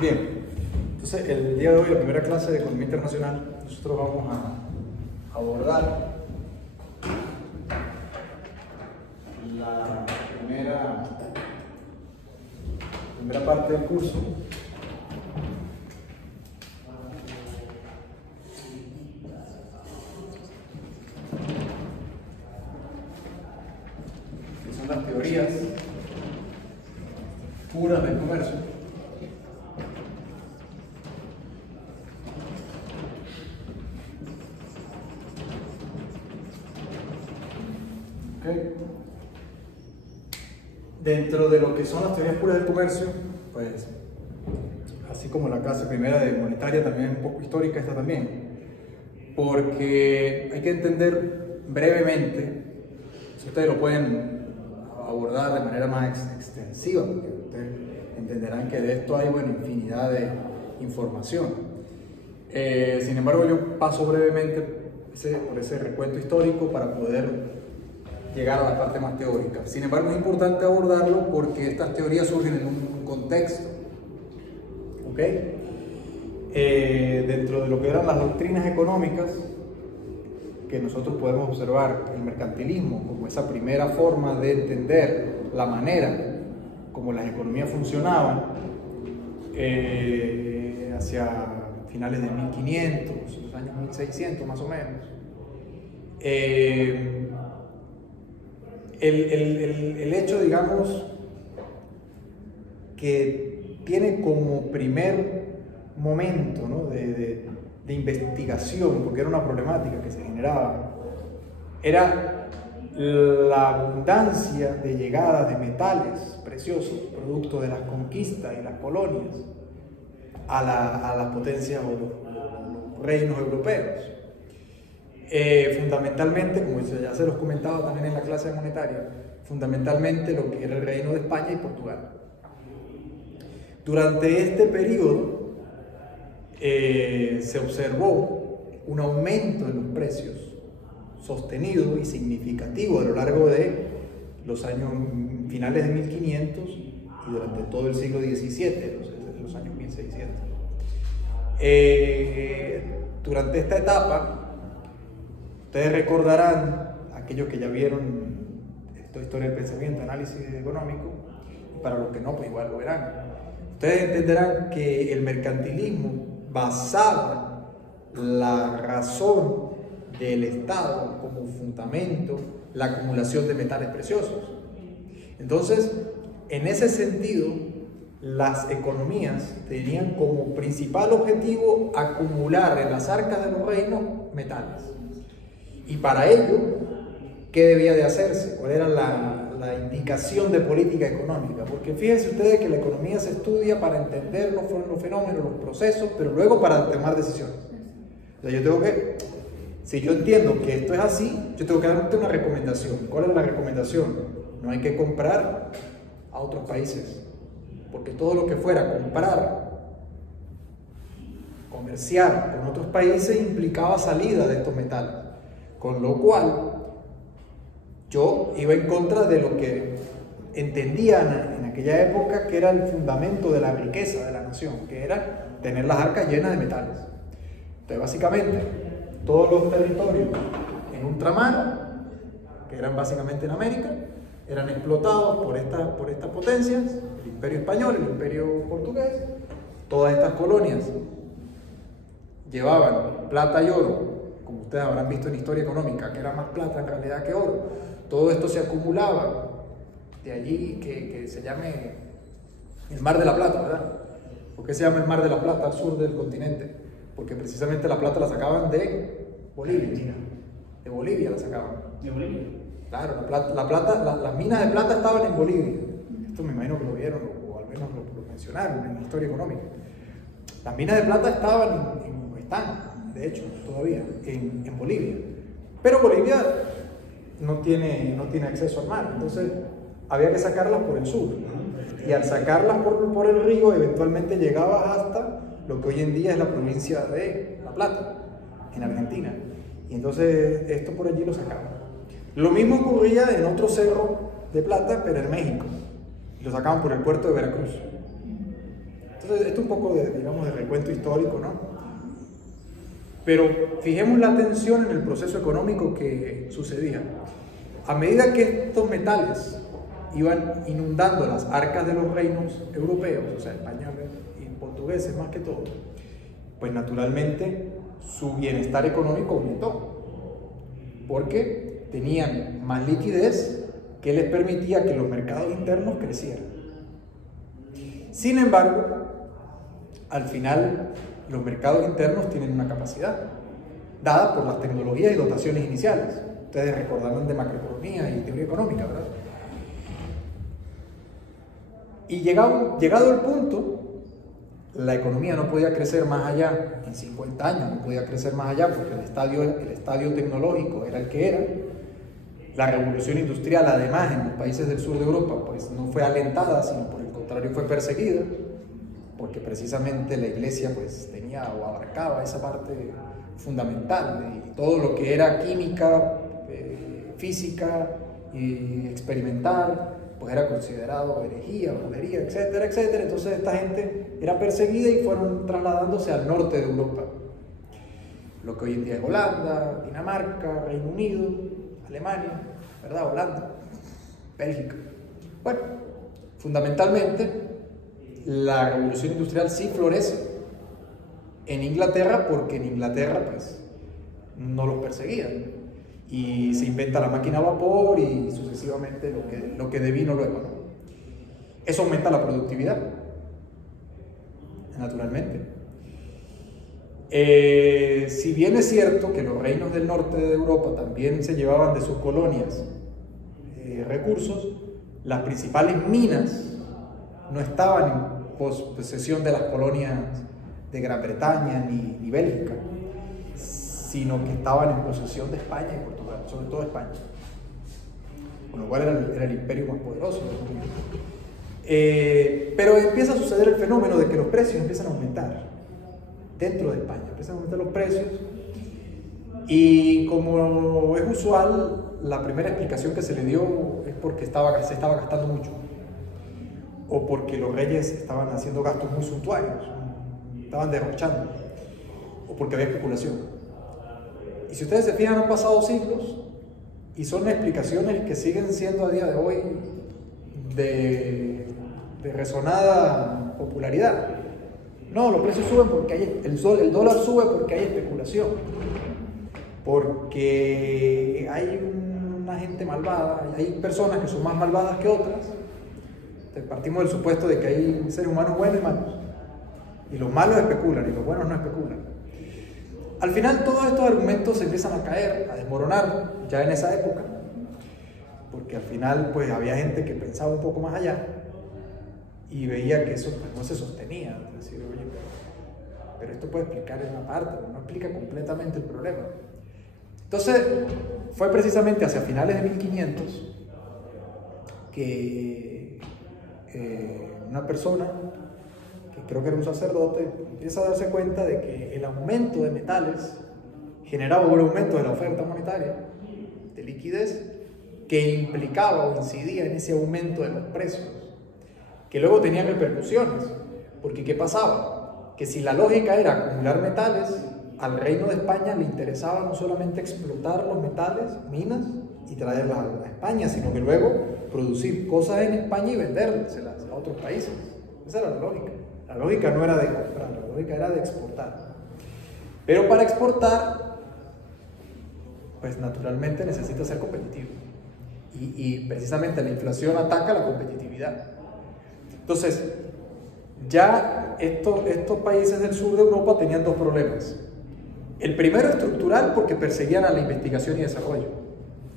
Bien, entonces el día de hoy, la primera clase de Economía Internacional, nosotros vamos a abordar la primera parte del curso, que son las teorías puras del comercio. Dentro de lo que son las teorías puras del comercio, pues, así como la clase primera de monetaria también es un poco histórica, esta también, porque hay que entender brevemente, si ustedes lo pueden abordar de manera más extensiva, porque ustedes entenderán que de esto hay, bueno, infinidad de información. Sin embargo, yo paso brevemente por ese recuento histórico para poder llegar a la parte más teórica. Sin embargo, es importante abordarlo porque estas teorías surgen en un contexto. ¿Ok? Dentro de lo que eran las doctrinas económicas, que nosotros podemos observar el mercantilismo como esa primera forma de entender la manera como las economías funcionaban hacia finales de 1500, los años 1600 más o menos. El hecho, digamos, que tiene como primer momento, ¿no?, de investigación, porque era una problemática que se generaba, era la abundancia de llegada de metales preciosos, producto de las conquistas y las colonias, a las potencias o los reinos europeos. Fundamentalmente, como ya se los comentaba también en la clase monetaria, fundamentalmente lo que era el Reino de España y Portugal. Durante este periodo se observó un aumento en los precios sostenido y significativo a lo largo de los años finales de 1500 y durante todo el siglo XVII, los años 1600. Durante esta etapa, ustedes recordarán, aquellos que ya vieron esta historia del pensamiento, análisis económico, y para los que no, pues igual lo verán. Ustedes entenderán que el mercantilismo basaba la razón del Estado como fundamento la acumulación de metales preciosos. Entonces, en ese sentido, las economías tenían como principal objetivo acumular en las arcas de los reinos metales. Y para ello, ¿qué debía de hacerse? ¿Cuál era la indicación de política económica? Porque fíjense ustedes que la economía se estudia para entender los fenómenos, los procesos, pero luego para tomar decisiones. O sea, si yo entiendo que esto es así, yo tengo que darte una recomendación. ¿Cuál es la recomendación? No hay que comprar a otros países, porque todo lo que fuera comprar, comerciar con otros países implicaba salida de estos metales. Con lo cual, yo iba en contra de lo que entendían en aquella época que era el fundamento de la riqueza de la nación, que era tener las arcas llenas de metales. Entonces, básicamente, todos los territorios en ultramar, que eran básicamente en América, eran explotados por estas potencias, el Imperio Español, el Imperio Portugués. Todas estas colonias llevaban plata y oro, como ustedes habrán visto en historia económica, que era más plata en realidad que oro. Todo esto se acumulaba, de allí que se llame el Mar de la Plata, ¿verdad? ¿Por qué se llama el Mar de la Plata al sur del continente? Porque precisamente la plata la sacaban de Bolivia. De Bolivia la sacaban. ¿De Bolivia? Claro, las minas de plata estaban en Bolivia. Esto me imagino que lo vieron, o al menos lo mencionaron en la historia económica. Las minas de plata están, de hecho, todavía en Bolivia. Pero Bolivia no tiene acceso al mar, entonces había que sacarlas por el sur. Y al sacarlas por el río, eventualmente llegabas hasta lo que hoy en día es la provincia de La Plata, en Argentina. Y entonces esto por allí lo sacaban. Lo mismo ocurría en otro cerro de plata, pero en México. Lo sacaban por el puerto de Veracruz. Entonces, esto es un poco de, digamos, de recuento histórico, ¿no? Pero fijemos la atención en el proceso económico que sucedía. A medida que estos metales iban inundando las arcas de los reinos europeos, o sea, españoles y portugueses más que todo, pues naturalmente su bienestar económico aumentó, porque tenían más liquidez que les permitía que los mercados internos crecieran. Sin embargo, al final los mercados internos tienen una capacidad, dada por las tecnologías y dotaciones iniciales. Ustedes recordarán de macroeconomía y teoría económica, ¿verdad? Y llegado el punto, la economía no podía crecer más allá, en 50 años no podía crecer más allá porque el estadio tecnológico era el que era. La revolución industrial, además, en los países del sur de Europa, pues no fue alentada, sino por el contrario fue perseguida, porque precisamente la iglesia pues tenía o abarcaba esa parte fundamental y todo lo que era química, física y experimental, pues era considerado herejía, brujería, etcétera, etcétera. Entonces esta gente era perseguida y fueron trasladándose al norte de Europa, lo que hoy en día es Holanda, Dinamarca, Reino Unido, Alemania, ¿verdad? Holanda, Bélgica. Bueno, fundamentalmente la revolución industrial sí florece en Inglaterra, porque en Inglaterra pues no los perseguían y se inventa la máquina a vapor y sucesivamente lo que devino luego, ¿no? Eso aumenta la productividad, naturalmente. Si bien es cierto que los reinos del norte de Europa también se llevaban de sus colonias recursos, las principales minas no estaban en posesión de las colonias de Gran Bretaña ni Bélgica, sino que estaban en posesión de España y Portugal, sobre todo España, con lo cual era el imperio más poderoso del mundo. Pero empieza a suceder el fenómeno de que los precios empiezan a aumentar dentro de España, empiezan a aumentar los precios, y como es usual, la primera explicación que se le dio es porque se estaba gastando mucho, o porque los reyes estaban haciendo gastos muy suntuarios, estaban derrochando, o porque había especulación. Y si ustedes se fijan, han pasado siglos y son explicaciones que siguen siendo a día de hoy de resonada popularidad. No, los precios suben porque el dólar sube porque hay especulación, porque hay una gente malvada, hay personas que son más malvadas que otras. Entonces partimos del supuesto de que hay seres humanos buenos y malos, y los malos especulan y los buenos no especulan. Al final todos estos argumentos se empiezan a caer, a desmoronar ya en esa época, porque al final pues había gente que pensaba un poco más allá y veía que eso pues no se sostenía. Es decir, oye, pero esto puede explicar en una parte, pero no explica completamente el problema. Entonces fue precisamente hacia finales de 1500 que una persona, que creo que era un sacerdote, empieza a darse cuenta de que el aumento de metales generaba un aumento de la oferta monetaria, de liquidez, que implicaba o incidía en ese aumento de los precios, que luego tenía repercusiones, porque ¿qué pasaba? Que si la lógica era acumular metales, al Reino de España le interesaba no solamente explotar los metales, minas, y traerlas a España, sino que luego producir cosas en España y vendérselas a otros países. Esa era la lógica. La lógica no era de comprar, la lógica era de exportar. Pero para exportar, pues naturalmente necesita ser competitivo. Y precisamente la inflación ataca la competitividad. Entonces, ya estos países del sur de Europa tenían dos problemas. El primero estructural, porque perseguían a la investigación y desarrollo,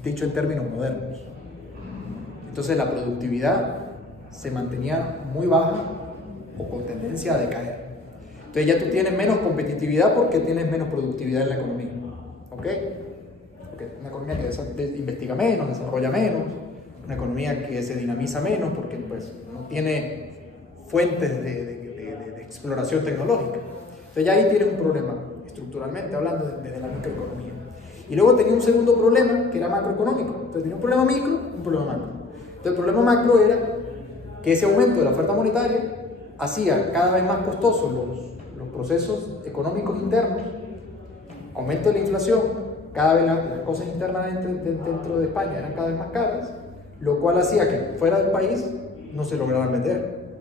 dicho en términos modernos. Entonces la productividad se mantenía muy baja o con tendencia a decaer. Entonces ya tú tienes menos competitividad porque tienes menos productividad en la economía. ¿Ok? Porque una economía que investiga menos, desarrolla menos, una economía que se dinamiza menos porque pues no tiene fuentes de exploración tecnológica. Entonces ya ahí tienes un problema, estructuralmente hablando, desde la microeconomía. Y luego tenía un segundo problema, que era macroeconómico. Entonces tenía un problema micro y un problema macro. Entonces el problema macro era que ese aumento de la oferta monetaria hacía cada vez más costosos los procesos económicos internos, aumento de la inflación, cada vez las cosas internas dentro de España eran cada vez más caras, lo cual hacía que fuera del país no se lograran vender,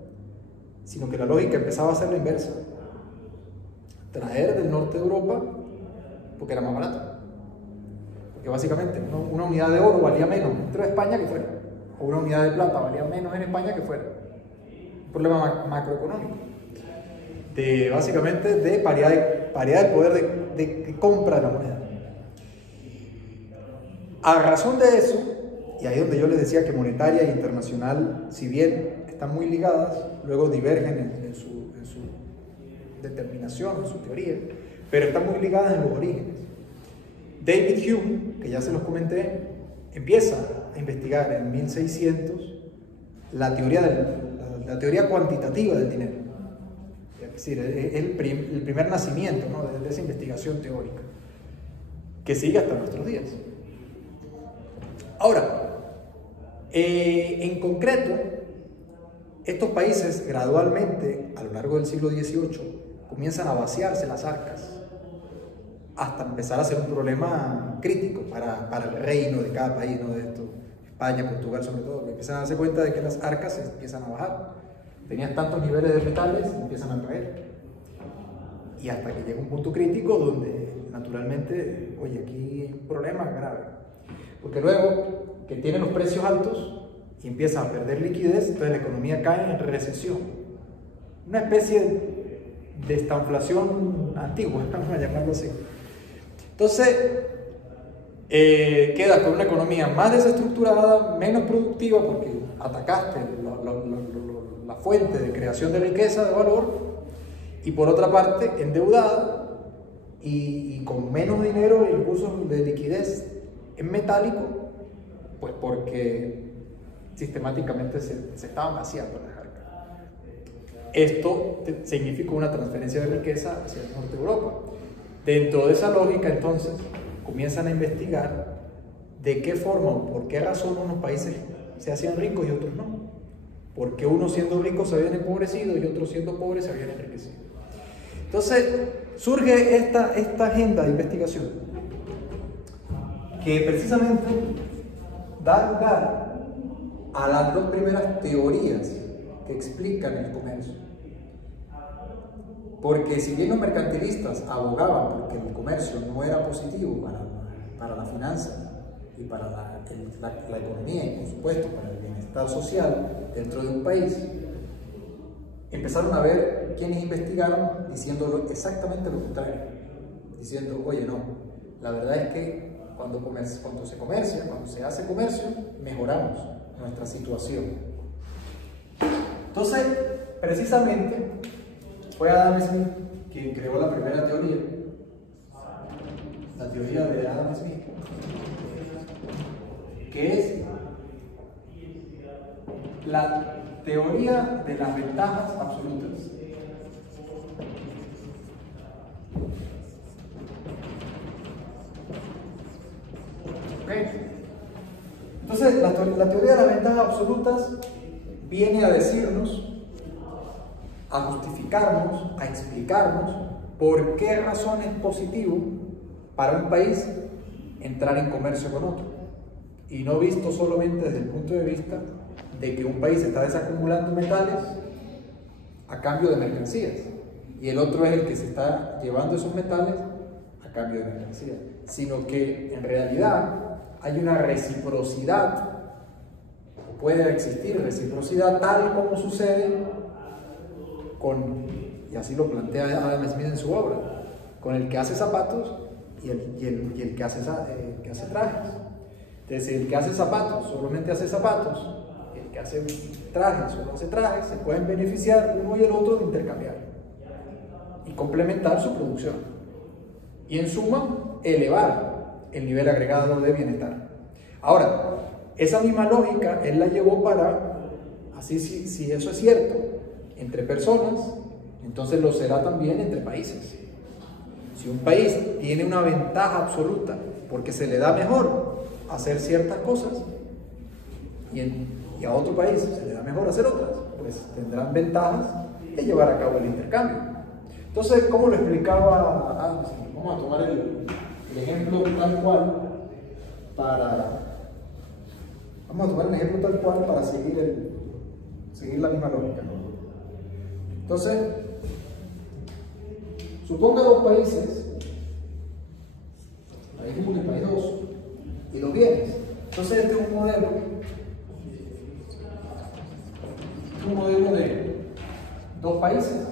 sino que la lógica empezaba a ser la inversa. Traer del norte de Europa porque era más barato. Porque básicamente una unidad de oro valía menos dentro de España que fuera, o una unidad de plata valía menos en España que fuera. Un problema macroeconómico. Básicamente de paridad del poder de compra de la moneda. A razón de eso, y ahí es donde yo les decía que monetaria e internacional, si bien están muy ligadas, luego divergen en su determinación, en su teoría, pero están muy ligadas en los orígenes. David Hume, que ya se los comenté, empieza a investigar en 1600 la teoría cuantitativa del dinero. Es decir, es el primer nacimiento, ¿no?, de esa investigación teórica, que sigue hasta nuestros días. Ahora, en concreto, estos países gradualmente, a lo largo del siglo XVIII, comienzan a vaciarse las arcas hasta empezar a ser un problema crítico para el reino de cada país, ¿no?, de esto, España, Portugal sobre todo, que empiezan a darse cuenta de que las arcas se empiezan a bajar. Tenían tantos niveles de metales, empiezan a caer. Y hasta que llega un punto crítico donde, naturalmente, oye, aquí hay un problema grave. Porque luego que tienen los precios altos y empiezan a perder liquidez, entonces la economía cae en recesión. Una especie de estanflación antigua, vamos a llamarlo así. Entonces, queda con una economía más desestructurada, menos productiva, porque atacaste la fuente de creación de riqueza, de valor, y por otra parte, endeudada y con menos dinero y recursos de liquidez en metálico, pues porque sistemáticamente se estaban vaciando las arcas. Esto significó una transferencia de riqueza hacia el norte de Europa. Dentro de esa lógica, entonces, comienzan a investigar de qué forma o por qué razón unos países se hacían ricos y otros no. ¿Por qué unos siendo ricos se habían empobrecido y otros siendo pobres se habían enriquecido? Entonces, surge esta agenda de investigación que precisamente da lugar a las dos primeras teorías que explican el comercio. Porque si bien los mercantilistas abogaban porque el comercio no era positivo para la finanza y para la economía y por supuesto para el bienestar social dentro de un país, empezaron a ver quienes investigaron diciendo exactamente lo contrario, diciendo, oye, no, la verdad es que cuando se comercia, cuando se hace comercio, mejoramos nuestra situación. Entonces, precisamente, fue Adam Smith quien creó la primera teoría, la teoría de Adam Smith, que es la teoría de las ventajas absolutas. ¿Okay? Entonces, la teoría de las ventajas absolutas viene a decirnos, a justificarnos, a explicarnos por qué razón es positivo para un país entrar en comercio con otro. Y no visto solamente desde el punto de vista de que un país está desacumulando metales a cambio de mercancías y el otro es el que se está llevando esos metales a cambio de mercancías, sino que en realidad hay una reciprocidad, puede existir reciprocidad tal como sucede y así lo plantea Adam Smith en su obra, con el que hace zapatos y el que hace trajes. Entonces, el que hace zapatos solamente hace zapatos, el que hace trajes solo hace trajes, se pueden beneficiar uno y el otro de intercambiar y complementar su producción. Y en suma, elevar el nivel agregado de bienestar. Ahora, esa misma lógica él la llevó para, así si eso es cierto, entre personas, entonces lo será también entre países. Si un país tiene una ventaja absoluta porque se le da mejor hacer ciertas cosas y a otro país se le da mejor hacer otras, pues tendrán ventajas y llevar a cabo el intercambio. Entonces, ¿cómo lo explicaba antes? Vamos a tomar el ejemplo tal cual para... Vamos a tomar el ejemplo tal cual para seguir la misma lógica, ¿no? Entonces, suponga dos países, país 1 y país 2, y los bienes. Entonces, este es un modelo de dos países,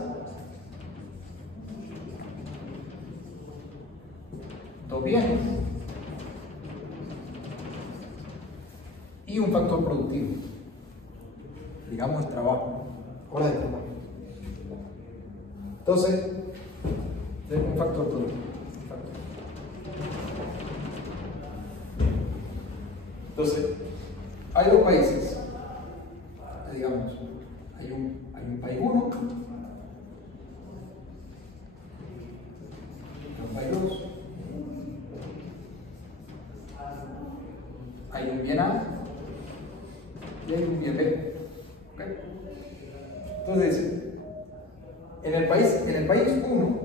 dos bienes y un factor productivo, digamos el trabajo, horas de trabajo. Entonces, un factor productivo. Entonces, hay dos países, digamos, hay un país 1, un país 2, hay un bien A y hay un bien B. ¿Okay? Entonces, en el país 1,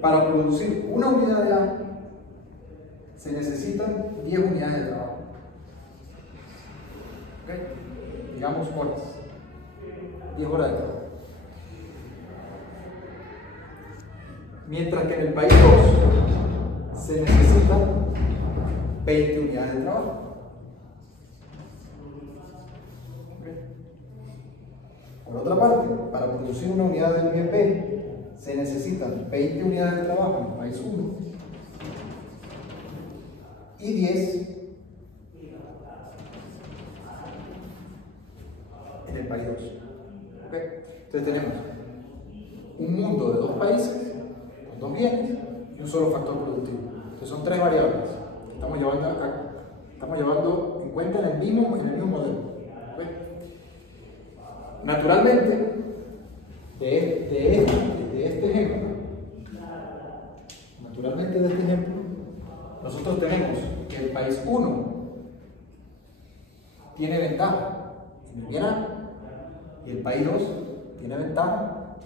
para producir una unidad de A, se necesitan 10 unidades de trabajo. ¿Okay? Digamos horas. 10 horas de trabajo. Mientras que en el país 2 se necesitan 20 unidades de trabajo. ¿Okay? Por otra parte, para producir una unidad del bien B, se necesitan 20 unidades de trabajo en el país 1 y 10 en el país 2. ¿Okay? Entonces tenemos un mundo de dos países, con dos bienes y un solo factor productivo. Entonces son tres variables que estamos llevando en cuenta en el mismo modelo. ¿Okay? Naturalmente, de este ejemplo, nosotros tenemos que el país 1 tiene ventaja en el bien A y el país 2 tiene ventaja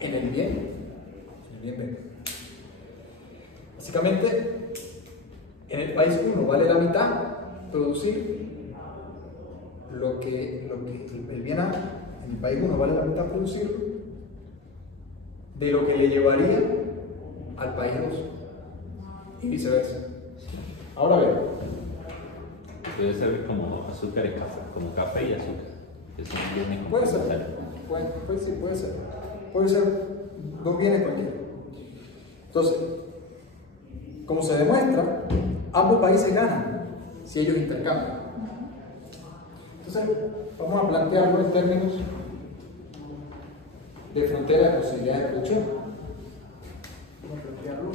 en el bien B. Básicamente, en el país 1 vale la mitad producir lo que el bien A, en el país 1 vale la mitad producirlo de lo que le llevaría al país 2 y viceversa. Ahora vean. Puede ser como azúcar y café, como café y azúcar. Que son bienes Puede ser. Puede ser dos bienes cualquiera. Entonces, como se demuestra, ambos países ganan si ellos intercambian. Entonces, vamos a plantearlo en términos de frontera de posibilidades de producción. Vamos a plantearlo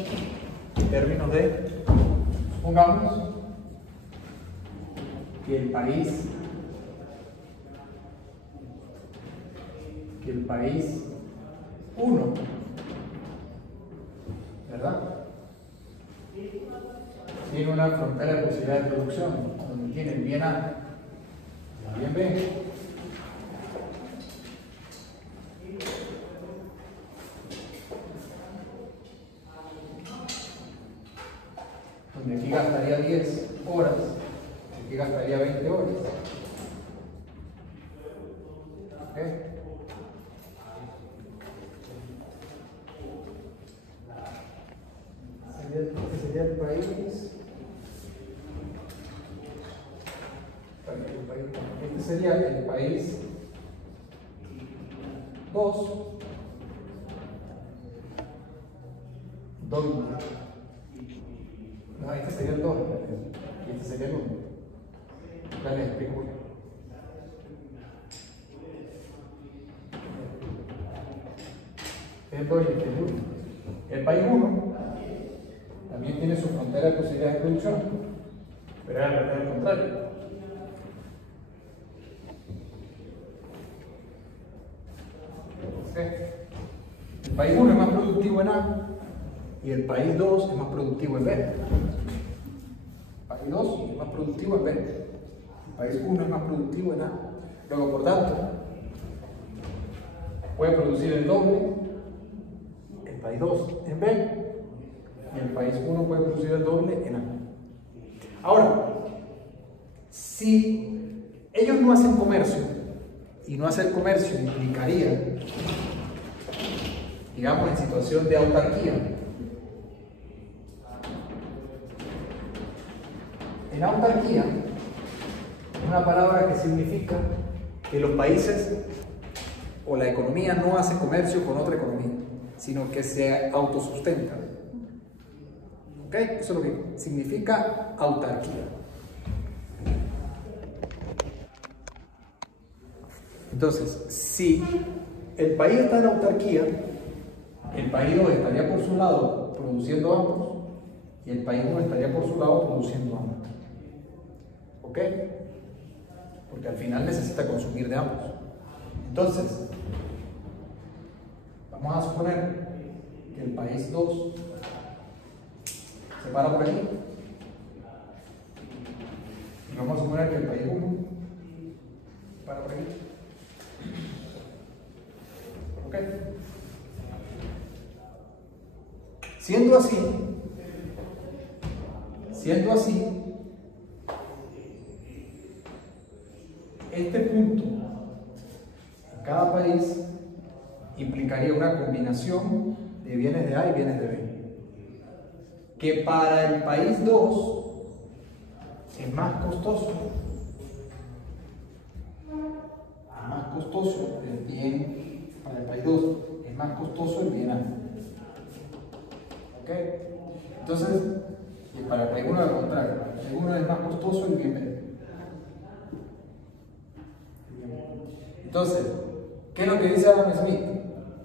en términos de, supongamos que el país 1, ¿verdad?, tiene una frontera de posibilidades de producción donde tiene el bien A y el bien B. Donde aquí gastaría 10 horas, aquí gastaría 20 horas. ¿Okay? Este sería el país. Este sería el país 2. No, este sería el 2 y este sería el 1. Ya les explico. El 2 y este es el 1. El país 1 también tiene su frontera de posibilidades de producción, pero es al contrario. El país 1 es más productivo en A y el país 2 es más productivo en B. El país 2 es más productivo en B. El país 1 es más productivo en A. Luego, por tanto, puede producir el doble el país 2 en B y el país 1 puede producir el doble en A. Ahora, si ellos no hacen comercio, y no hacer comercio implicaría, digamos, en situación de autarquía, en autarquía es una palabra que significa que los países o la economía no hace comercio con otra economía, sino que se autosustentan. ¿Ok? Eso es lo que significa autarquía. Entonces, si el país está en autarquía, el país 2 estaría por su lado produciendo ambos y el país 1 estaría por su lado produciendo ambos. ¿Ok? Porque al final necesita consumir de ambos. Entonces, vamos a suponer que el país 2 se para por aquí. Y vamos a suponer que el país 1 se para por aquí. ¿Ok? Siendo así, este punto en cada país implicaría una combinación de bienes de A y bienes de B, que para el país 2 es más costoso el bien, para el país 2 es más costoso el bien A. ¿Ok? Entonces, y para el país 1 al contrario, para el país 1 es más costoso el bien B. Entonces, ¿qué es lo que dice Adam Smith?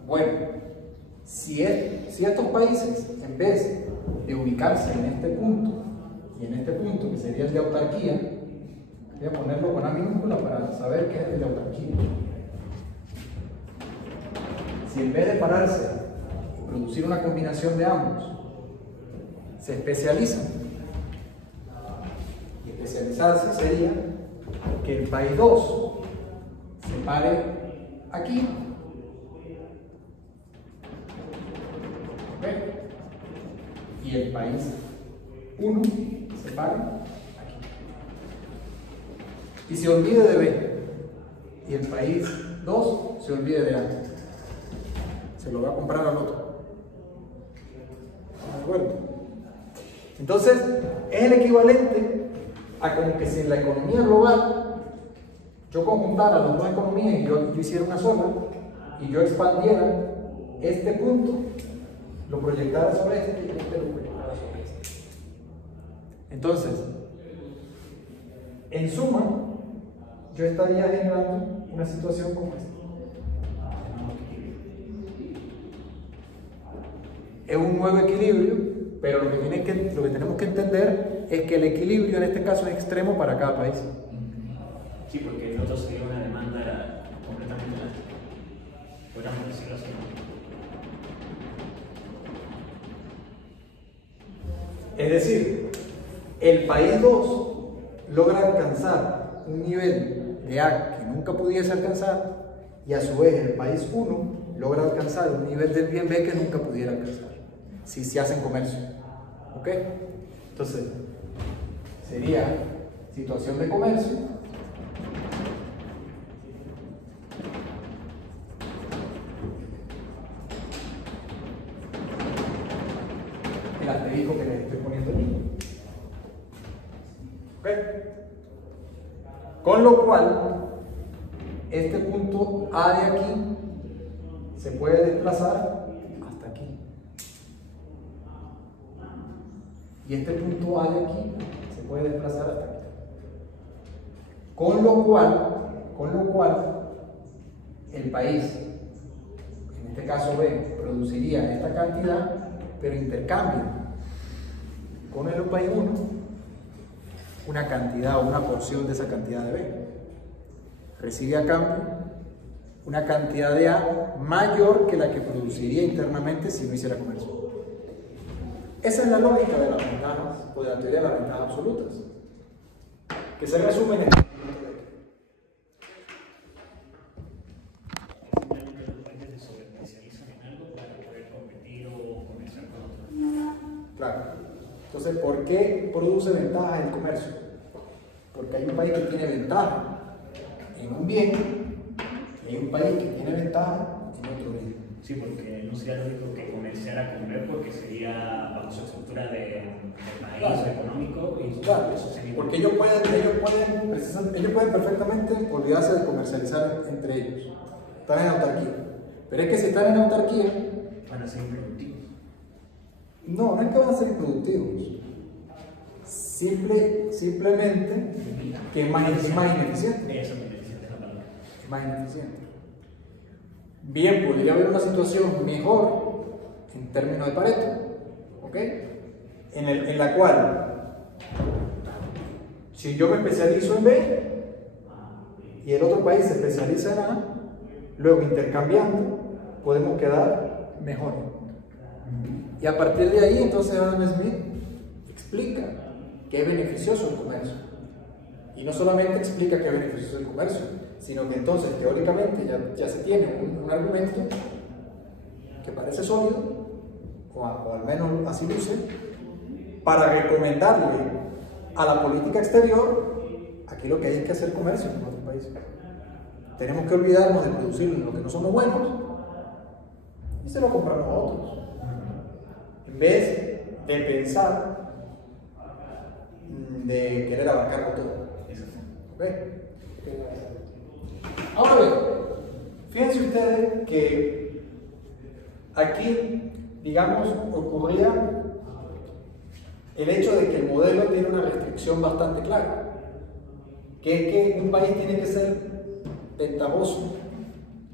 Bueno, si estos países, en vez de ubicarse en este punto y en este punto, que sería el de autarquía, voy a ponerlo con A minúscula para saber qué es el de autarquía. Si en vez de pararse y producir una combinación de ambos, se especializan, y especializarse sería que el país 2 se pare aquí, ¿ok? Y el país 1 se pare aquí. Y se olvide de B, y el país 2 se olvide de A. Se lo va a comprar al otro. ¿De acuerdo? Entonces, es el equivalente a como que si en la economía global yo conjuntara las dos economías y yo hiciera una sola y yo expandiera este punto, lo proyectara sobre este y este lo proyectara sobre este. Entonces, en suma, yo estaría generando una situación como esta. Es un nuevo equilibrio, pero lo que tenemos que entender es que el equilibrio en este caso es extremo para cada país. Sí, porque el otro sería una demanda completamente elástica. Podríamos decirlo así. Es decir, el país 2 logra alcanzar un nivel de A que nunca pudiese alcanzar, y a su vez el país 1 logra alcanzar un nivel del bien B que nunca pudiera alcanzar si se hacen comercio. ¿Ok? Entonces, sería situación de comercio. El asterisco que les estoy poniendo aquí. ¿Ok? Con lo cual, este punto A de aquí se puede desplazar hasta aquí. Y este punto A de aquí se puede desplazar hasta aquí. Con lo cual, el país, en este caso B, produciría esta cantidad, pero intercambia con el país 1 una cantidad o una porción de esa cantidad de B. Recibe a cambio una cantidad de A mayor que la que produciría internamente si no hiciera comercio. Esa es la lógica de las ventajas, o de la teoría de las ventajas absolutas, que se resumen en Claro. Entonces, ¿por qué produce ventaja el comercio? Porque hay un país que tiene ventaja en un bien y hay un país que tiene ventaja en otro bien. Sí, porque no sería lógico que comenzara con B porque sería bajo su estructura de país económico y Claro, sostenible. porque ellos pueden perfectamente olvidarse de comercializar entre ellos. Están en autarquía. Pero es que si están en autarquía, Van a ser improductivos. no es que van a ser improductivos. Simplemente que es más ineficiente. Eso me decía esa palabra. Es más ineficiente. Bien, podría haber una situación mejor en términos de Pareto, ¿ok? En la cual, si yo me especializo en B y el otro país se especializa en A, luego intercambiando, podemos quedar mejor. Y a partir de ahí, entonces Adam Smith explica que es beneficioso el comercio. Y no solamente explica que es beneficioso el comercio, sino que entonces teóricamente ya se tiene un argumento que parece sólido, o al menos así luce, para recomendarle a la política exterior, aquí lo que hay es que hacer comercio con otros países. Tenemos que olvidarnos de producir lo que no somos buenos y se lo compramos a otros. En vez de pensar de querer abarcarlo todo. ¿Okay? Ahora bien, fíjense ustedes que aquí, digamos, ocurría el hecho de que el modelo tiene una restricción bastante clara, que es que un país tiene que ser ventajoso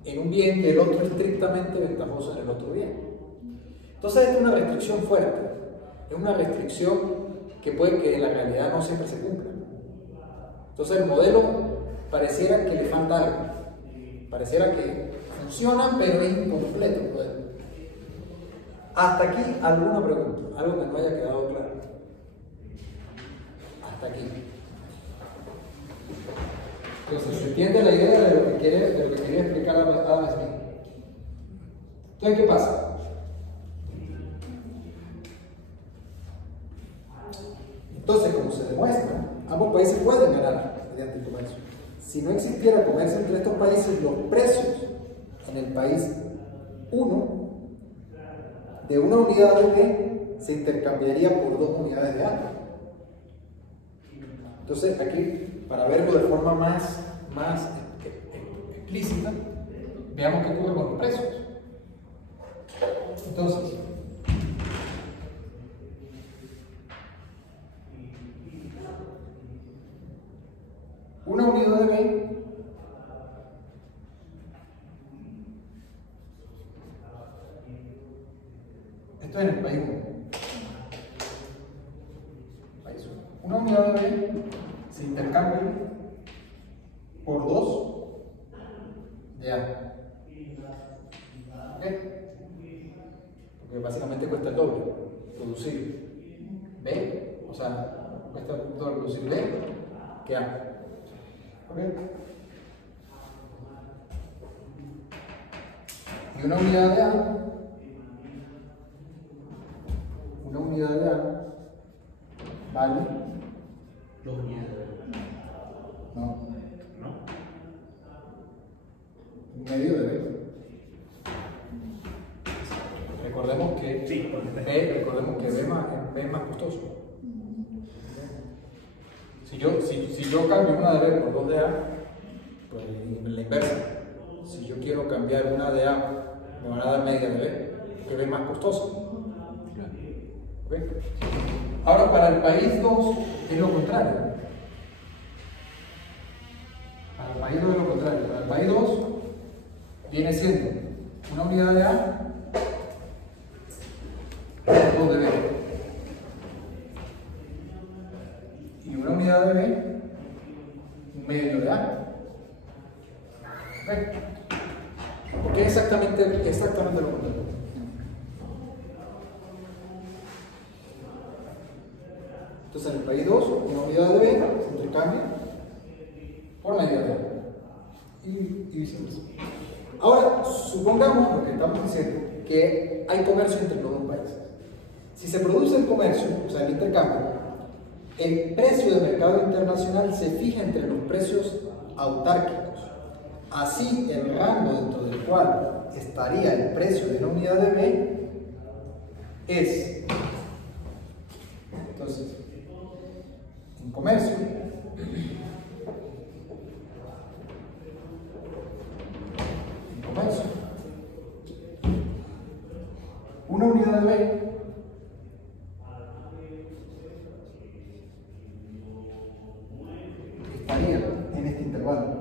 en un bien y el otro estrictamente ventajoso en el otro bien. Entonces es una restricción fuerte, es una restricción que puede que en la realidad no siempre se cumpla. Entonces el modelo pareciera que le falta algo, pareciera que funciona pero es incompleto el modelo. Hasta aquí alguna pregunta, algo que no haya quedado claro. Hasta aquí. Entonces se entiende la idea de lo que quería explicar Adam Smith. Entonces, ¿qué pasa? Entonces, como se demuestra, ambos países pueden ganar mediante el comercio. Si no existiera comercio entre estos países, los precios en el país 1 de una unidad de B se intercambiaría por 2 unidades de A. Entonces, aquí, para verlo de forma más explícita, veamos qué ocurre con los precios. Entonces, una unidad de B esto es en el país 1. Una unidad de B se intercambia por 2 de A. ¿Ok? Porque básicamente cuesta el doble producir B, o sea, cuesta el doble producir B que A. ¿Ok? Y una unidad de A, vale 2 unidades. no, ¿No? medio de B. Recordemos que Sí, porque B es más costoso. Si yo cambio una de B por 2 de A, pues la inversa. Si yo quiero cambiar una de A, me van a dar media de B, que B es más costosa. ¿Okay? Ahora, para el país 2 es lo contrario. Para el país 2 es lo contrario. Para el país 2 viene siendo una unidad de A, 2 de B. Y una unidad de B, un medio de A. ¿Okay? Porque es exactamente lo contrario. Entonces, en el país 2, una unidad de B se intercambia por medio de A. Y viceversa. Ahora, supongamos lo que estamos diciendo, que hay comercio entre los dos países. Si se produce el comercio, o sea, el intercambio, el precio de mercado internacional se fija entre los precios autárquicos. Así, el rango dentro del cual estaría el precio de una unidad de B es, entonces, en comercio, una unidad de B estaría en este intervalo.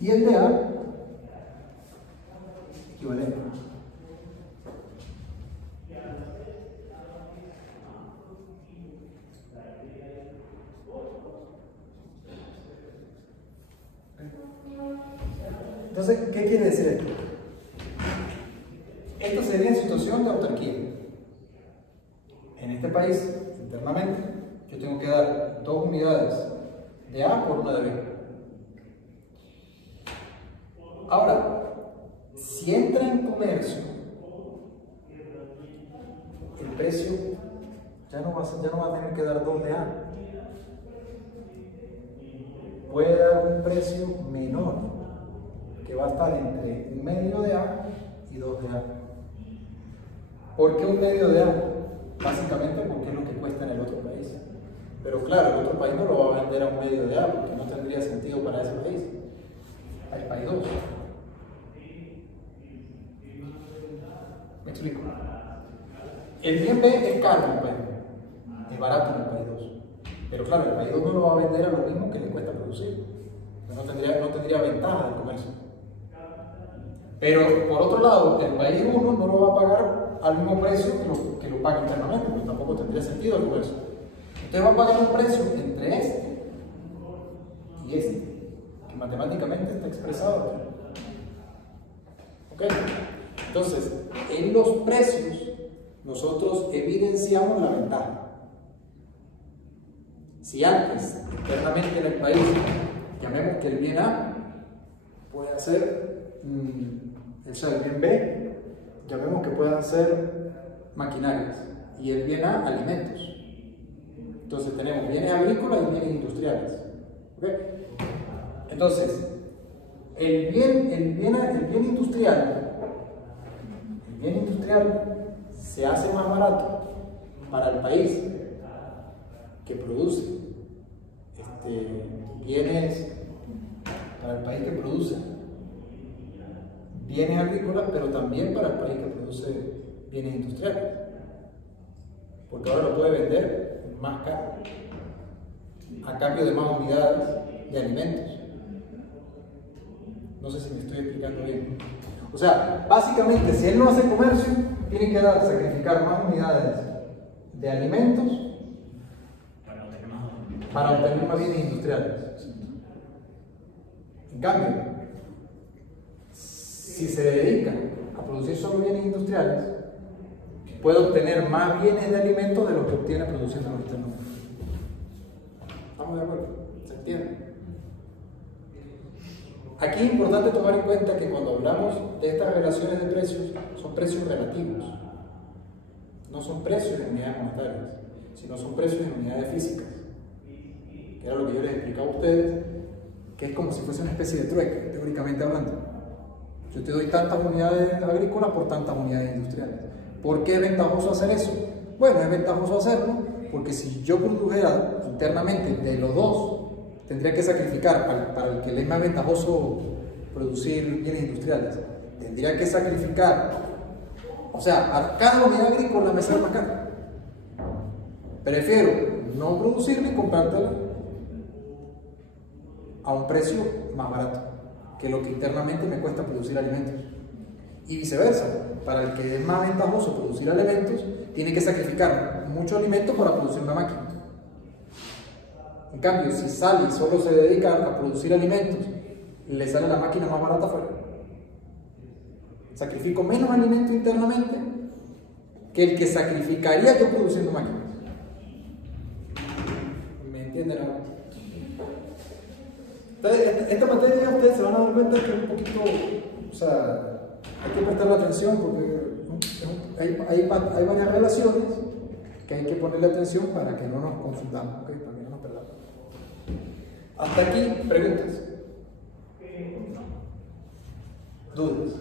Y el de A equivalente. Entonces, ¿qué quiere decir esto? Esto sería en situación de autarquía. En este país, internamente, yo tengo que dar 2 unidades de A por una de B. Ahora, si entra en comercio, el precio ya no va a tener que dar 2 de A. Puede dar un precio menor, que va a estar entre 1/2 de A y 2 de A. ¿Por qué 1/2 de A? Básicamente porque es lo que cuesta en el otro país. Pero claro, el otro país no lo va a vender a 1/2 de A, porque no tendría sentido para ese país. Hay país 2. ¿Me explico? El bien B es caro en el país, es barato en el país 2. Pero claro, el país 2 no lo va a vender a lo mismo que le cuesta producir. No tendría ventaja del comercio. Pero por otro lado, el país 1 no lo va a pagar al mismo precio que lo paga internamente, porque tampoco tendría sentido el comercio. Entonces va a pagar un precio entre este y este, que matemáticamente está expresado. ¿Ok? Entonces, en los precios, nosotros evidenciamos la ventaja. Si antes, internamente en el país, llamemos que el bien A puede ser, el bien B, llamemos que puedan ser maquinarias, y el bien A, alimentos. Entonces tenemos bienes agrícolas y bienes industriales. ¿Okay? Entonces, el bien industrial se hace más barato para el país que produce bienes agrícolas, pero también para el país que produce bienes industriales, porque ahora lo puede vender más caro a cambio de más unidades de alimentos. No sé si me estoy explicando bien. O sea, básicamente, si él no hace comercio, tiene que sacrificar más unidades de alimentos para obtener más bienes industriales. En cambio, si se dedica a producir solo bienes industriales, puede obtener más bienes de alimentos de lo que obtiene produciendo los externos. ¿Estamos de acuerdo? ¿Se entiende? Aquí es importante tomar en cuenta que cuando hablamos de estas relaciones de precios, son precios relativos. No son precios en unidades monetarias, sino son precios en unidades físicas. Que era lo que yo les explicaba a ustedes, que es como si fuese una especie de trueque, teóricamente hablando. Yo te doy tantas unidades agrícolas por tantas unidades industriales. ¿Por qué es ventajoso hacer eso? Bueno, es ventajoso hacerlo porque si yo produjera internamente de los dos, tendría que sacrificar, para el que le es más ventajoso producir bienes industriales, tendría que sacrificar, o sea, a cada unidad agrícola me sale más caro. Prefiero no producirla y comprártela a un precio más barato que lo que internamente me cuesta producir alimentos. Y viceversa, para el que es más ventajoso producir alimentos, tiene que sacrificar mucho alimento para producir una máquina. En cambio, si sale y solo se dedica a producir alimentos, le sale la máquina más barata afuera. Sacrifico menos alimento internamente que el que sacrificaría yo produciendo máquinas. ¿Me entienden ahora? Entonces, esta materia ustedes se van a dar cuenta que es un poquito, o sea, hay que prestarle atención porque hay varias relaciones que hay que ponerle atención para que no nos confundamos, ¿okay? Para que no nos perdamos. Hasta aquí, preguntas. ¿Dudas?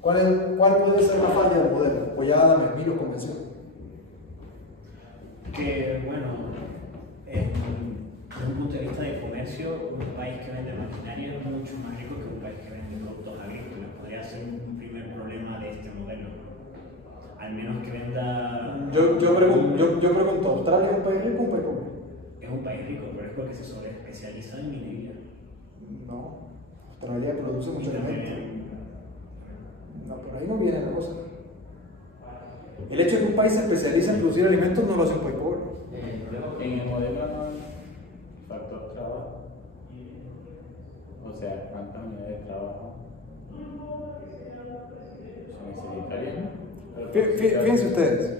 ¿Cuál puede ser la falla del modelo? Pues ya Miro convenció. Que, bueno, desde un punto de vista de comercio, un país que vende maquinaria es mucho más rico que un país que vende productos agrícolas. Podría ser un primer problema de este modelo. Al menos que venda... Yo pregunto, ¿Australia es un país rico o un país pobre? Es un país rico, pero es porque se sobreespecializa en minería. No, Australia produce mucho alimento. No, pero ahí no viene la cosa. El hecho de que un país se especialice en producir alimentos no lo hace un país pobre. En el modelo no hay factor trabajo. O sea, ¿cuántas unidades de trabajo se necesitarían? Fíjense ustedes,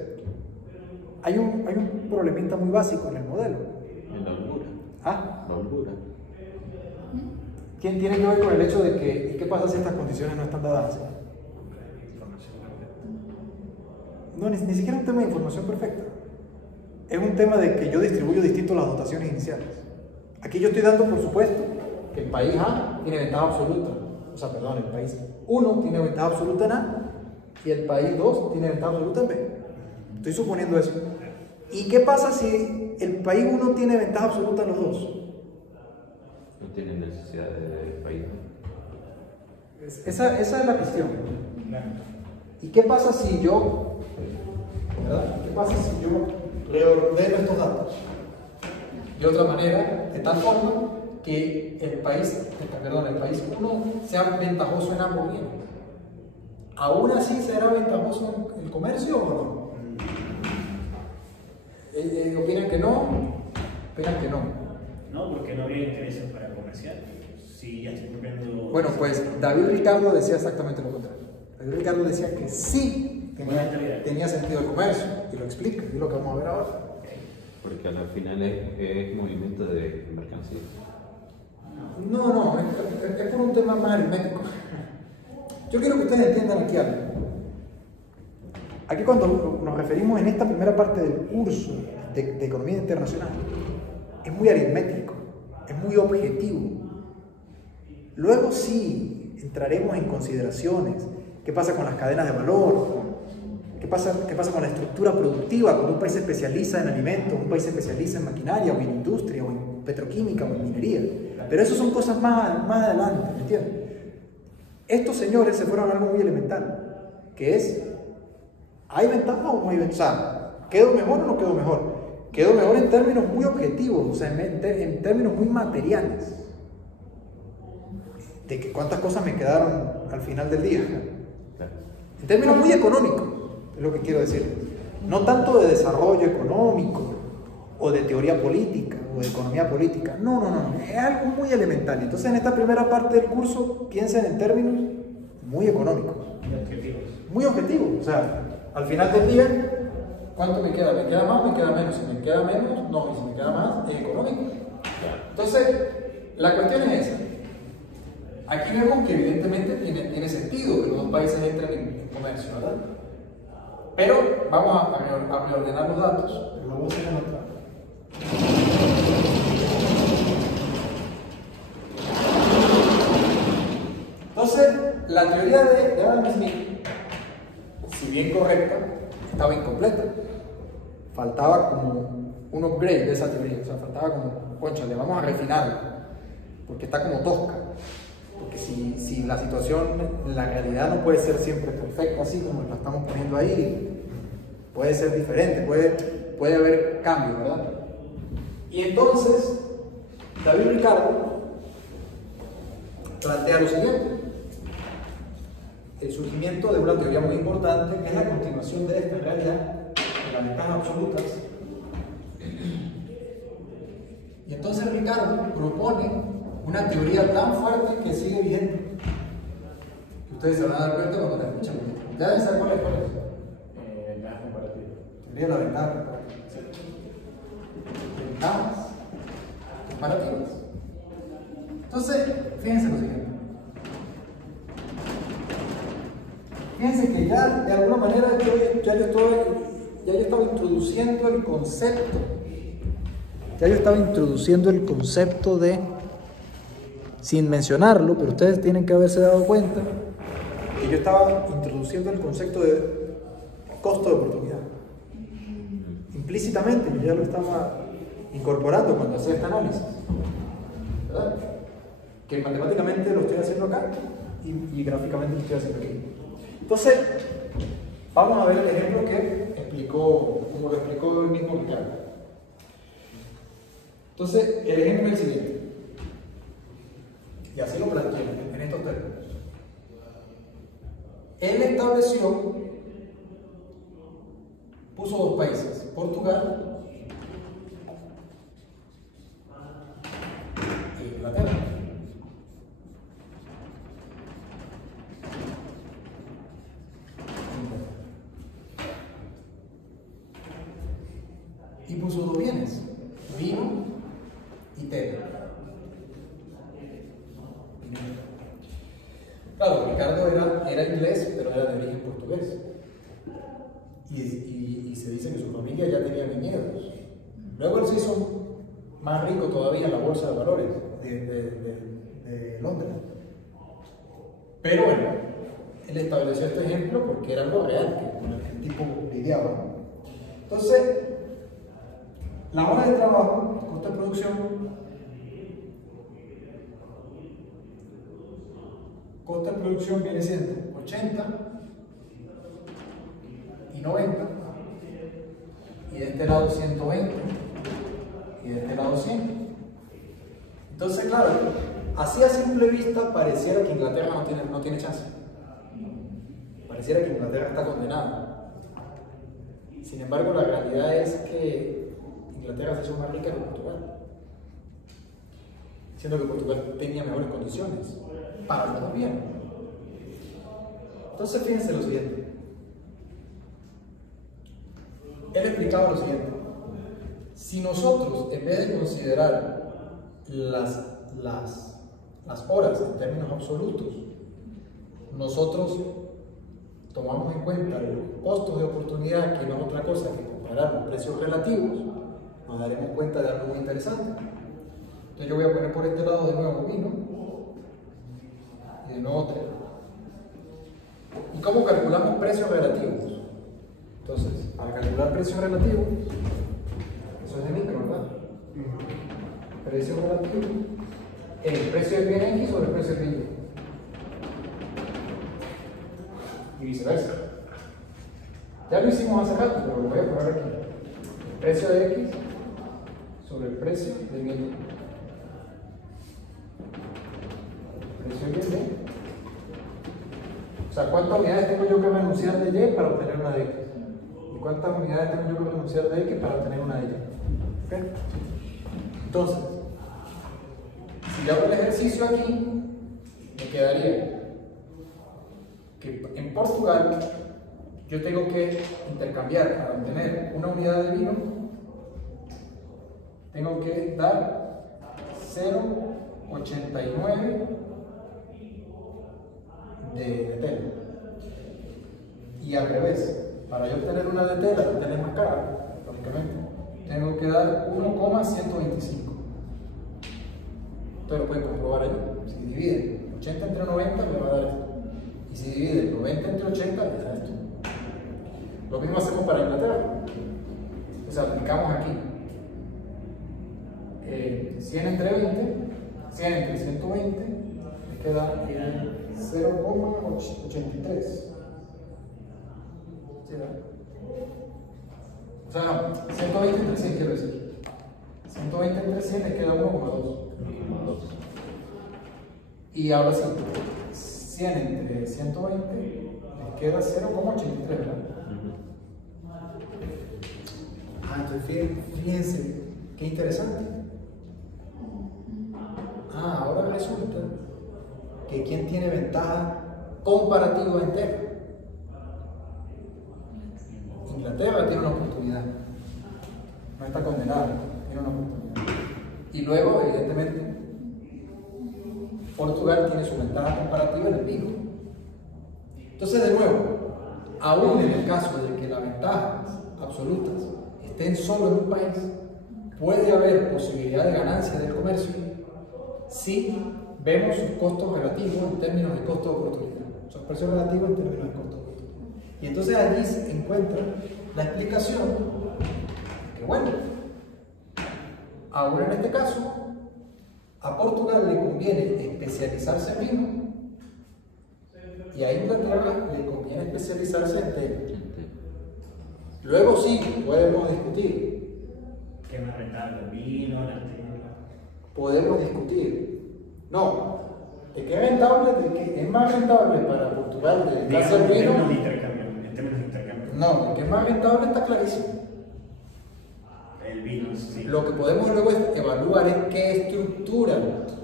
hay un problemita muy básico en el modelo. En la holgura. ¿Ah? La holgura. ¿Quién tiene que ver con el hecho de que, qué pasa si estas condiciones no están dadas? No, ni siquiera un tema de información perfecta. Es un tema de que yo distribuyo distinto las dotaciones iniciales. Aquí yo estoy dando, por supuesto, que el país A tiene ventaja absoluta. O sea, perdón, el país 1 tiene ventaja absoluta en A y el país 2 tiene ventaja absoluta en B. Estoy suponiendo eso. ¿Y qué pasa si el país 1 tiene ventaja absoluta en los dos? No tienen necesidad de país. Esa es la cuestión. ¿Y qué pasa si yo, ¿verdad? ¿Qué pasa si yo reordeno estos datos de otra manera, de tal forma que el país 1 sea ventajoso en ambos bienes? ¿Aún así será ventajoso en el comercio o no? ¿Opinan que no? ¿Opinan que no? No, porque no había intereses para comerciar. Sí, ya estoy cumpliendo... Bueno, pues David Ricardo decía exactamente lo contrario. David Ricardo decía que sí tenía sentido el comercio, y lo explica, y es lo que vamos a ver ahora. Porque al final es movimiento de mercancías. No, es por un tema más aritmético. Yo quiero que ustedes entiendan aquí algo. Aquí cuando nos referimos en esta primera parte del curso de Economía Internacional, es muy aritmético, es muy objetivo. Luego sí entraremos en consideraciones. ¿Qué pasa con las cadenas de valor? ¿Qué pasa con la estructura productiva? Cuando un país se especializa en alimentos, un país se especializa en maquinaria, o en industria, o en petroquímica, o en minería. Pero eso son cosas más adelante, ¿me entiendes? Estos señores se fueron a algo muy elemental, que es, ¿hay ventaja o no hay ventaja? ¿Quedo mejor o no quedo mejor? Quedo mejor en términos muy objetivos, o sea, en términos muy materiales. De que cuántas cosas me quedaron al final del día. En términos muy económicos, es lo que quiero decir. No tanto de desarrollo económico, o de teoría política, o de economía política. No. Es algo muy elemental. Entonces, en esta primera parte del curso, piensen en términos muy económicos. Muy objetivos. O sea, al final del día, ¿cuánto me queda? ¿Me queda más o me queda menos? Si me queda menos, no. Y si me queda más, es económico. Entonces, la cuestión es esa. Aquí vemos que evidentemente tiene sentido que los dos países entren en comercio, ¿verdad? Pero vamos a reordenar los datos. Pero lo voy a hacer en otra. Entonces, la teoría de Adam Smith, si bien correcta, estaba incompleta. Faltaba como un upgrade de esa teoría. O sea, faltaba como, concha, le vamos a refinarla, porque está como tosca. Porque si la situación en la realidad no puede ser siempre perfecta, así como la estamos poniendo ahí, puede ser diferente, puede haber cambios, ¿verdad? Y entonces, David Ricardo plantea lo siguiente: el surgimiento de una teoría muy importante, que es la continuación de esta, en realidad, de las ventajas absolutas. Y entonces Ricardo propone una teoría tan fuerte que sigue vigente, que ustedes se van a dar cuenta cuando la escuchan. ¿Ya deben saber cuál es? Ventajas comparativas. Teoría de la ventaja. Ventajas comparativas. Entonces, fíjense lo siguiente. Fíjense que ya de alguna manera yo estaba introduciendo el concepto. Ya yo estaba introduciendo el concepto de, sin mencionarlo, pero ustedes tienen que haberse dado cuenta que yo estaba introduciendo el concepto de costo de oportunidad. Implícitamente yo ya lo estaba incorporando cuando hacía este análisis, ¿verdad? Que matemáticamente lo estoy haciendo acá y gráficamente lo estoy haciendo aquí. Entonces, vamos a ver el ejemplo que explicó, como lo explicó el mismo Ricardo. Entonces, el ejemplo es el siguiente, y así lo planteé en estos términos. Él estableció, puso dos países, Portugal e Inglaterra. Y puso dos bienes, vino y tela. Claro, Ricardo era inglés, pero era de origen portugués. Y se dice que su familia ya tenía viñedos. Luego él se hizo más rico todavía en la bolsa de valores de Londres. Pero bueno, él estableció este ejemplo porque era algo real, que con el que el tipo lidiaba. Entonces, la hora de trabajo, costo de producción, viene siendo 80 y 90, y de este lado 120, y de este lado 100. Entonces, claro, así a simple vista pareciera que Inglaterra no tiene chance. Pareciera que Inglaterra está condenada. Sin embargo, la realidad es que Inglaterra se hizo más rica que Portugal, siendo que Portugal tenía mejores condiciones para los dos bienes. Entonces, fíjense lo siguiente. Él explicaba lo siguiente: si nosotros, en vez de considerar las horas en términos absolutos, nosotros tomamos en cuenta los costos de oportunidad, que no es otra cosa que comparar los precios relativos, nos daremos cuenta de algo muy interesante. Entonces yo voy a poner por este lado de nuevo vino y de nuevo tela. ¿Y cómo calculamos precios relativos? Entonces, para calcular precios relativos, eso es de micro, ¿verdad? Precio relativo, el precio del bien X sobre el precio del bien Y. Y viceversa. Ya lo hicimos hace rato, pero lo voy a poner aquí. El precio de X sobre el precio del bien Y. Precio del bien Y. O sea, ¿cuántas unidades tengo yo que renunciar de Y para obtener una de X? ¿Y cuántas unidades tengo yo que renunciar de X para obtener una de Y? ¿Okay? Entonces, si yo hago el ejercicio aquí, me quedaría que en Portugal yo tengo que intercambiar para obtener una unidad de vino, tengo que dar 0,89 de tela. Y al revés, para yo obtener una de tela, que tener más cara, lógicamente, tengo que dar 1,125. Ustedes lo pueden comprobar ahí. Si dividen 80 entre 90, me va a dar esto. Y si dividen 90 entre 80, me da esto. Lo mismo hacemos para Inglaterra. O sea, aplicamos aquí 100 entre 20, 100 entre 120, me queda 0,83. ¿Sí, O sea, no, 120 entre 100 quiero decir. 120 entre 100 le queda 1,2. 1,2. Y ahora sí, 100 entre 120 le queda 0,83, ¿verdad? Entonces fíjense, qué interesante. Ahora resulta que ¿quién tiene ventaja comparativa entera? Inglaterra tiene una oportunidad, no está condenada, tiene una oportunidad. Y luego, evidentemente, Portugal tiene su ventaja comparativa en el vino. Entonces, de nuevo, aún en el caso de que las ventajas absolutas estén solo en un país, puede haber posibilidad de ganancia del comercio si vemos sus costos relativos en términos de costo de oportunidad, sus precios relativos en términos de costo de oportunidad. Y entonces allí se encuentra la explicación que, bueno, aún en este caso, a Portugal le conviene especializarse en vino y a Inglaterra le conviene especializarse en té. Luego sí, podemos discutir. ¿Qué es más rentable? ¿El vino? ¿La té? Podemos discutir. No, de que es rentable, de que es más rentable para Portugal dedicarse al vino. En términos de intercambio. No, de que es más rentable está clarísimo. El vino, sí. Lo que podemos luego evaluar es qué estructura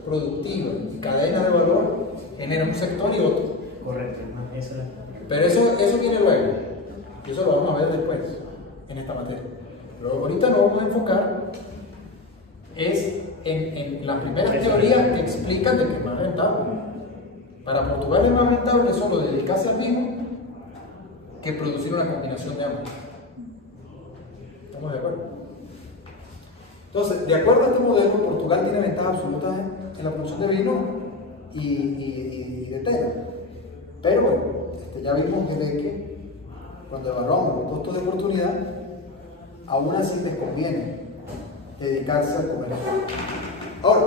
productiva y cadena de valor genera un sector y otro. Correcto, eso es. Pero eso viene luego. Y eso lo vamos a ver después en esta materia. Pero ahorita nos vamos a enfocar en las primeras teorías que explican de que es más rentable. Para Portugal es más rentable solo dedicarse al vino que producir una combinación de ambos. ¿Estamos de acuerdo? Entonces, de acuerdo a este modelo, Portugal tiene ventajas absolutas en la producción de vino y de tela. Pero bueno, ya vimos que cuando evaluamos los costos de oportunidad, aún así les conviene dedicarse al comercio. Ahora,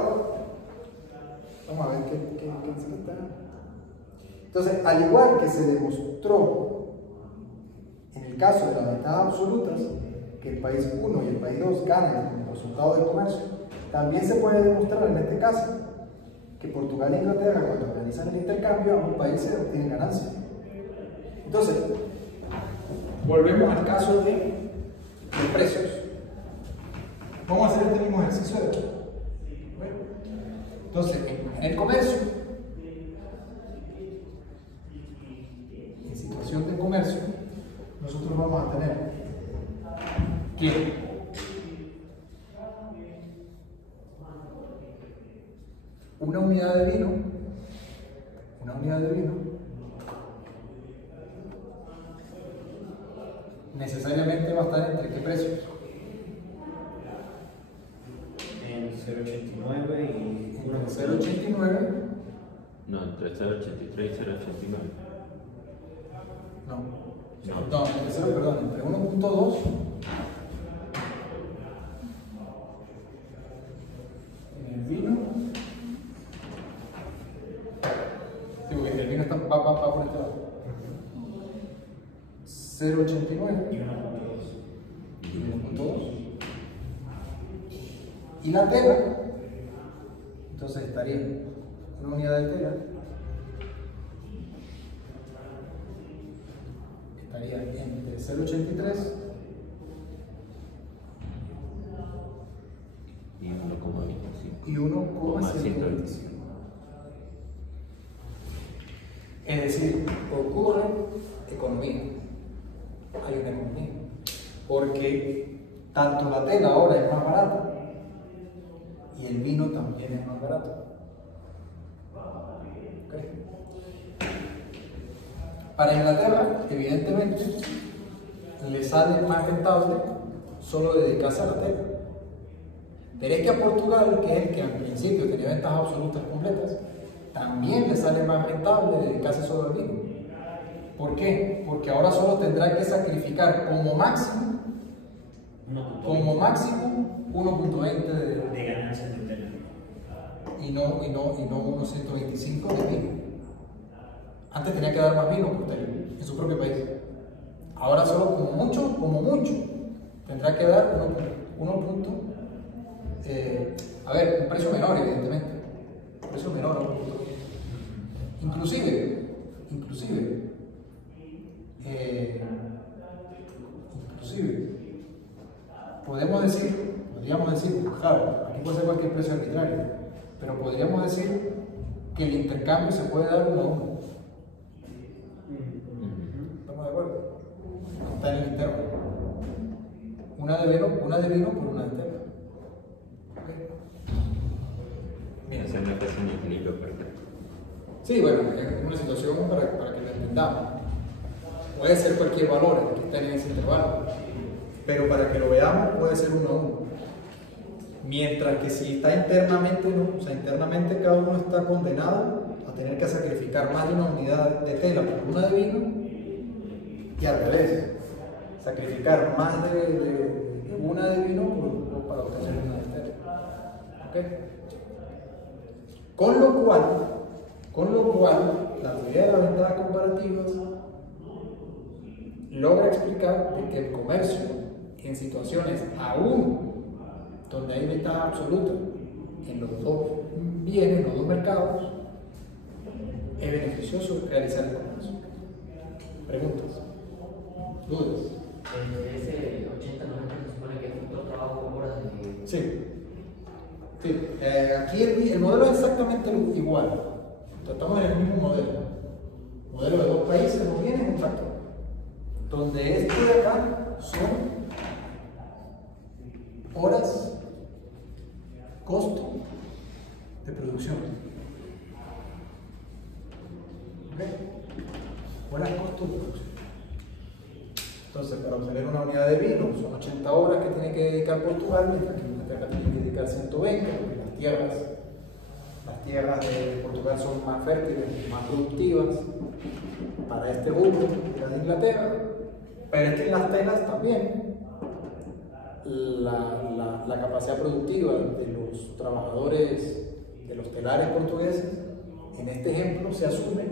vamos a ver qué está. Entonces, al igual que se demostró en el caso de las ventajas absolutas, que el país 1 y el país 2 ganan como resultado del comercio, también se puede demostrar en este caso que Portugal e Inglaterra, cuando organizan el intercambio, ambos países obtienen ganancias. Entonces, volvemos al caso de los precios. Vamos a hacer este mismo ejercicio de aquí. Entonces, en el comercio, en situación de comercio, nosotros vamos a tener que una unidad de vino necesariamente va a estar entre qué precios. En 0,89 y 0,89. No, entre 0,83 y 0,89. No, entre 1,2 en el vino. Sí, porque el vino va por este lado. 0,89 1,2. y 1,2. Y la tela, entonces estaría una unidad de tela. Estaría entre 0,83 y 1,25. y 1,125. Es decir, ocurre economía. Hay una economía. Porque tanto la tela ahora es más barata y el vino también es más barato. ¿Okay? Para Inglaterra, evidentemente, le sale más rentable solo dedicarse a la tela. Pero es que a Portugal, que es el que al principio tenía ventajas absolutas completas, también le sale más rentable dedicarse solo al vino. ¿Por qué? Porque ahora solo tendrá que sacrificar como máximo 1,20 de ganancias de tela. y no 1,125 de vino. Antes tenía que dar más vino por tela en su propio país. Ahora solo como mucho tendrá que dar un precio menor, evidentemente. Un precio menor a 1 punto. Inclusive, podríamos decir, claro, aquí puede ser cualquier precio arbitrario, pero podríamos decir que el intercambio se puede dar 1 a 1. ¿Estamos de acuerdo? Está en el interno. Una de vino por una de tela. ¿Okay? Mira, se me parece un equilibrio perfecto. Sí, bueno, es una situación para que lo entendamos. Puede ser cualquier valor que esté en ese intervalo, pero para que lo veamos puede ser 1 a 1. Mientras que si está internamente, no. O sea, internamente cada uno está condenado a tener que sacrificar más de una unidad de tela por una de vino, y al revés, sacrificar más de una de vino para obtener una de tela. ¿Okay? Con lo cual, la teoría de las ventajas comparativas logra explicar de que el comercio, en situaciones aún donde hay ventaja absoluta en los dos bienes, los dos mercados, es beneficioso realizar el comercio. ¿Preguntas? ¿Dudas? Ese 80-90 se supone que es otro trabajo, horas de... Sí. Aquí el modelo es exactamente igual. Estamos en el mismo modelo. Modelo de 2 países, no viene un factor. Donde este de acá son horas, costo de producción. ¿Ok? Horas, costo de producción. Entonces, para obtener una unidad de vino son 80 horas que tiene que dedicar Portugal, mientras que Inglaterra tiene que dedicar 120, porque las tierras de Portugal son más fértiles, más productivas para este rubro que las de Inglaterra. Pero es que en las telas también la capacidad productiva de los trabajadores, de los telares portugueses, en este ejemplo se asume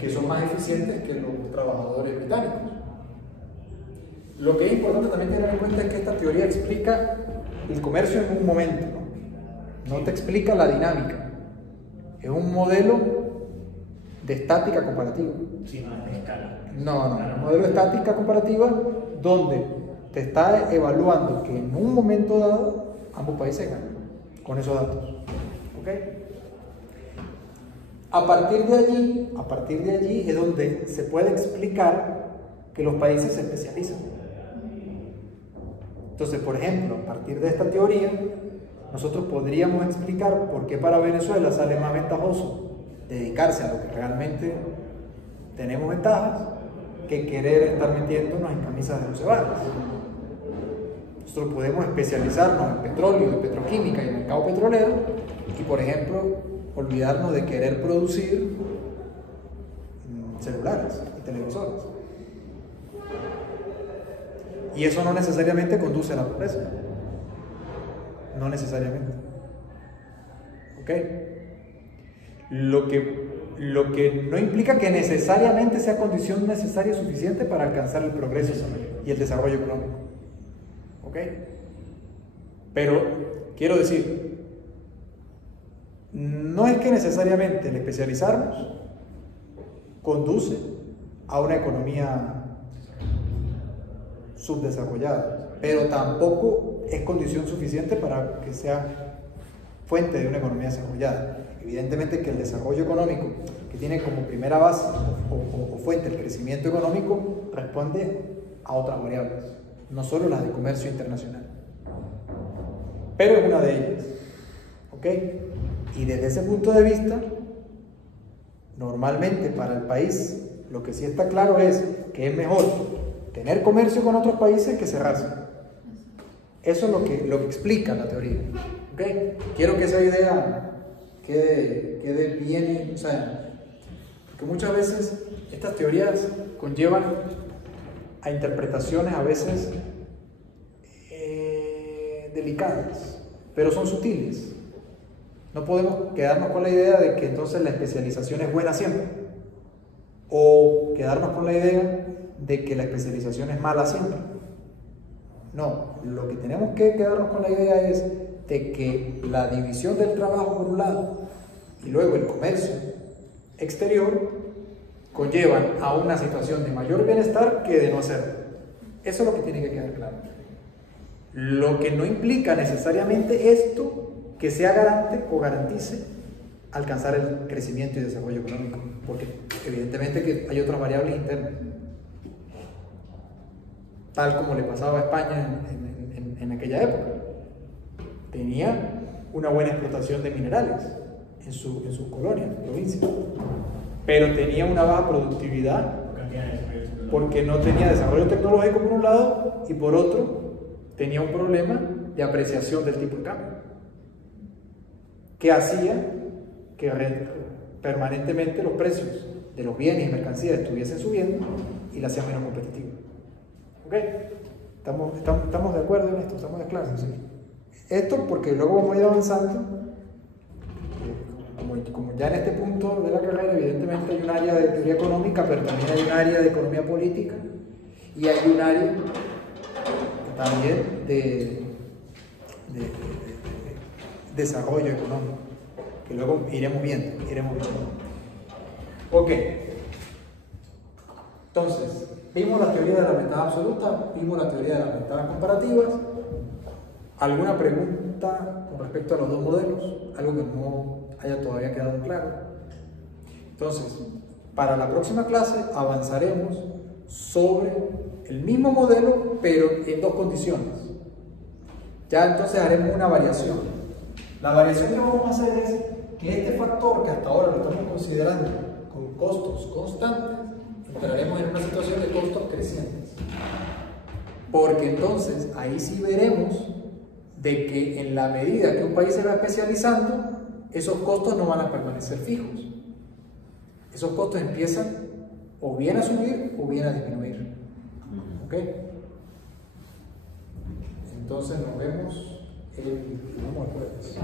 que son más eficientes que los trabajadores británicos. Lo que es importante también tener en cuenta es que esta teoría explica el comercio en un momento, no te explica la dinámica. Es un modelo de estática comparativa. Sí, no es de escala. No, un modelo de estática comparativa donde te está evaluando que en un momento dado ambos países ganan con esos datos. ¿Ok? A partir de allí es donde se puede explicar que los países se especializan. Entonces, por ejemplo, a partir de esta teoría, nosotros podríamos explicar por qué para Venezuela sale más ventajoso dedicarse a lo que realmente tenemos ventajas que querer estar metiéndonos en camisas de 11 varas. Nosotros podemos especializarnos en petróleo, en petroquímica y en el mercado petrolero y, por ejemplo, olvidarnos de querer producir celulares y televisores. Y eso no necesariamente conduce a la pobreza. No necesariamente. ¿Ok? Lo que no implica que necesariamente sea condición necesaria y suficiente para alcanzar el progreso y el desarrollo económico. ¿Ok? Pero, quiero decir, no es que necesariamente el especializarnos conduce a una economía subdesarrollada, pero tampoco es condición suficiente para que sea fuente de una economía desarrollada. Evidentemente que el desarrollo económico, que tiene como primera base o fuente el crecimiento económico, responde a otras variables, no solo las de comercio internacional, pero es una de ellas. ¿Ok? Y desde ese punto de vista, normalmente para el país, lo que sí está claro es que es mejor tener comercio con otros países que cerrarse. Eso es lo que explica la teoría. ¿Okay? Quiero que esa idea quede bien, o sea, porque muchas veces estas teorías conllevan a interpretaciones a veces delicadas, pero son sutiles. No podemos quedarnos con la idea de que entonces la especialización es buena siempre, o quedarnos con la idea de que la especialización es mala siempre. No, lo que tenemos que quedarnos con la idea es de que la división del trabajo por un lado y luego el comercio exterior conllevan a una situación de mayor bienestar que de no hacerlo. Eso es lo que tiene que quedar claro. Lo que no implica necesariamente esto que sea garante o garantice alcanzar el crecimiento y desarrollo económico, porque evidentemente que hay otras variables internas, tal como le pasaba a España en aquella época. Tenía una buena explotación de minerales en sus colonias, provincias, pero tenía una baja productividad porque no tenía desarrollo tecnológico por un lado y por otro tenía un problema de apreciación del tipo de cambio que hacía que permanentemente los precios de los bienes y mercancías estuviesen subiendo y la hacían menos competitiva. ¿Ok? ¿Estamos de acuerdo en esto? ¿Estamos de clase? ¿Sí? Esto porque luego vamos a ir avanzando. Como ya en este punto de la carrera evidentemente hay un área de teoría económica, pero también hay un área de economía política y hay un área también de desarrollo económico, que luego iremos viendo. Ok, entonces vimos la teoría de la ventaja absoluta, vimos la teoría de las ventajas comparativas. ¿Alguna pregunta con respecto a los dos modelos? Algo que no haya todavía quedado claro. Entonces, para la próxima clase avanzaremos sobre el mismo modelo, pero en dos condiciones. Ya entonces haremos una variación. La variación que vamos a hacer es que este factor que hasta ahora lo estamos considerando con costos constantes, entraremos en una situación de costos crecientes. Porque entonces ahí sí veremos de que en la medida que un país se va especializando, esos costos no van a permanecer fijos. Esos costos empiezan o bien a subir o bien a disminuir. ¿Ok? Entonces nos vemos el jueves.